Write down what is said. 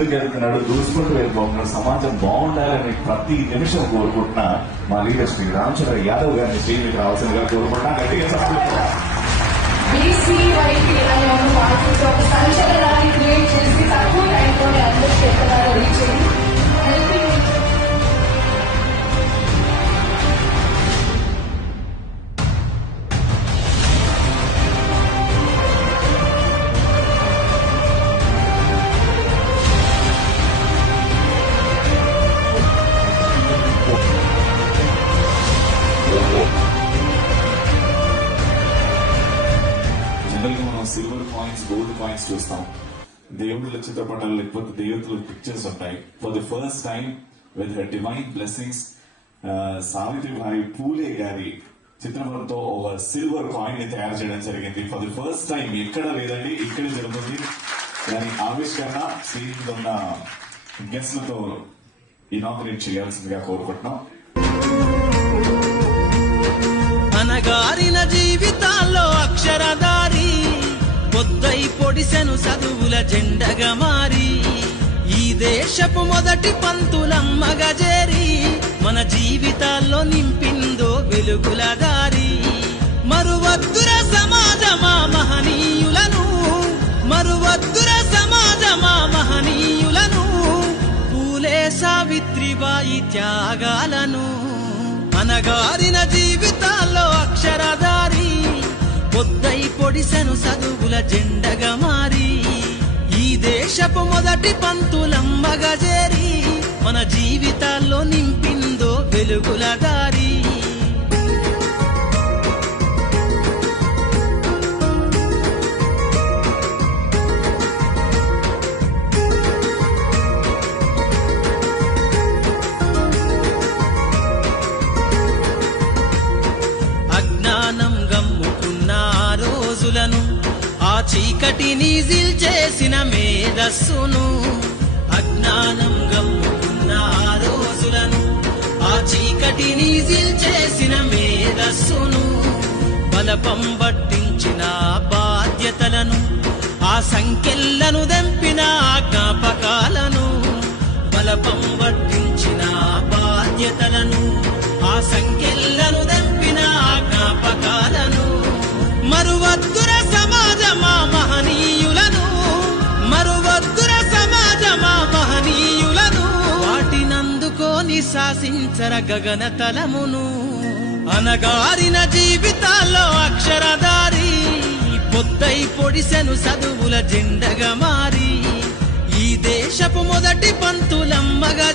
ముందుకు వెళ్తున్నాడు, దూసుకుంటూ వెళ్ళిపోతున్నాడు. సమాజం బాగుండాలని ప్రతి నిమిషం కోరుకుంటున్నా మా లీడర్ శ్రీ రామచంద్ర యాదవ్ గారిని స్టేజ్కి రావాల్సిందిగా కోరుకుంటున్నా. గట్టిగా మనం సిల్వర్ కాయిన్స్, గోల్డ్ కాయిన్స్ చూస్తాం. దేవుళ్ళ చిత్రపటాలు లేకపోతే దేవతల పిక్చర్స్ ఉంటాయి. For the first time with her divine blessings Savitribai Phule గారి చిత్రపటంతో ఒక సిల్వర్ కాయిన్ ని తయారు చేయడం జరిగింది. ఫర్ ది ఫస్ట్ టైం ఎక్కడ లేదండి, ఇక్కడ జరుగుతుంది. దాని ఆవిష్కరణ స్క్రీన్ ఉన్న గెస్ట్లతో ఇనాగ్రేట్ చేయాల్సిందిగా కోరుకుంటున్నాం. అనగారిన జీవితాల్లో అక్షరదారి పొద్దై పొడిసెను చదువుల జెండగా మారి ఈ దేశపు మొదటి పంతులమ్మగా చేరి మన జీవితాల్లో నింపిందో వెలుగుల దారి. మరువద్దుర సమాజమా మహనీయులను, మరువద్దుర సమాజమా మహనీయులను, పూలే సావిత్రిబాయి త్యాగాలను. అనగారిన జీవితాల్లో అక్షరదారి పొద్దై పొడిసెను చదువుల జెండగా మారి ఈ దేశపు మొదటి పంతులమ్మగా చేరి మన జీవితాల్లో నింపిందో వెలుగుల దారి. ఆ చీకటిని చేసిన మేధస్సును, అజ్ఞానం గమ్ముకున్న ఆ రోజులను, ఆ చీకటిని చేసిన మేధస్సును, బలపం పట్టించిన బాధ్యతలను, ఆ సంఖ్యలను దెంపిన జ్ఞాపకాలను, బలపం పట్టించిన బాధ్యతలను, ఆ సంఖ్యలను దెంపిన జ్ఞాపకాలను. మరువద్దుర సమాజమా మహనీయులను, మరువద్దుర సమాజమా మహనీయులను, వాటినందుకోని శాసించర గగన తలమును. అనగారిన జీవితాల్లో అక్షరదారి పొద్దై పొడిసెను చదువుల జెండగా మారి ఈ దేశపు మొదటి పంతులమ్మగా